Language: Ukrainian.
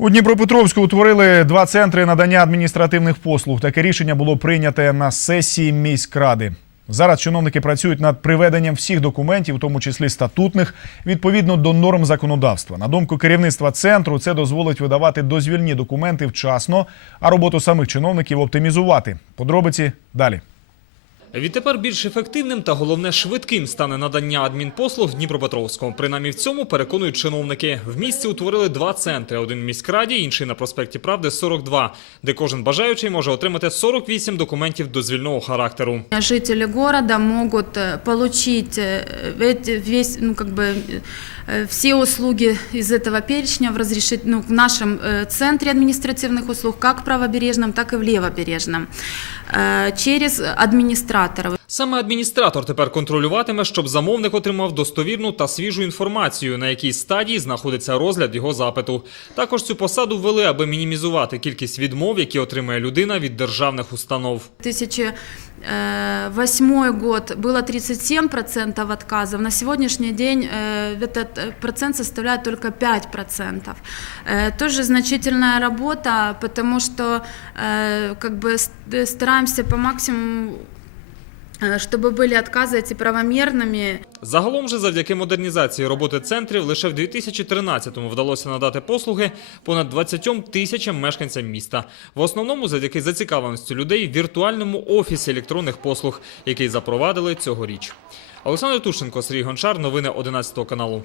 У Дніпропетровську утворили два центри надання адміністративних послуг. Таке рішення було прийняте на сесії міськради. Зараз чиновники працюють над приведенням всіх документів, у тому числі статутних, відповідно до норм законодавства. На думку керівництва центру, це дозволить видавати дозвільні документи вчасно, а роботу самих чиновників оптимізувати. Подробиці далі. Відтепер більш ефективним та головне швидким стане надання адмінпослуг в Дніпропетровську. Принаймні в цьому переконують чиновники. В місті утворили два центри: один в міськраді, інший на проспекті Правди 42, де кожен бажаючий може отримати 48 документів дозвільного характеру. Жители города могут э, получить э, эти- весь, ну, как бы, э, все услуги из этого перечня в, разрешит, ну, в нашем э, центре административных услуг, как в правобережном, так и в левобережном, э, через администраторов. Саме адміністратор тепер контролюватиме, щоб замовник отримав достовірну та свіжу інформацію, на якій стадії знаходиться розгляд його запиту. Також цю посаду ввели, аби мінімізувати кількість відмов, які отримує людина від державних установ. 2008 год было 37% отказов, на сегодняшний день э, этот э, процент составляет только 5%. Э, Тоже значительная работа, потому что э, как бы ст- стараемся по максимуму э, чтобы были отказы эти правомерными, Загалом же завдяки модернізації роботи центрів лише в 2013-му вдалося надати послуги понад 20 тисячам мешканцям міста. В основному завдяки зацікавленості людей в віртуальному офісі електронних послуг, який запровадили цьогоріч. Олександр Тушенко, Сергій Гончар, новини 11 каналу.